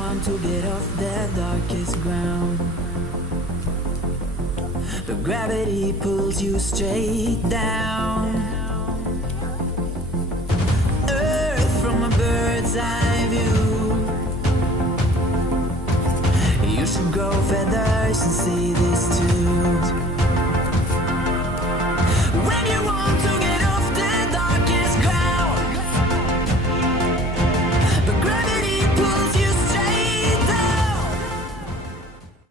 want to get off that darkest ground, but gravity pulls you straight down. Earth from a bird's eye view. You should grow feathers and see this.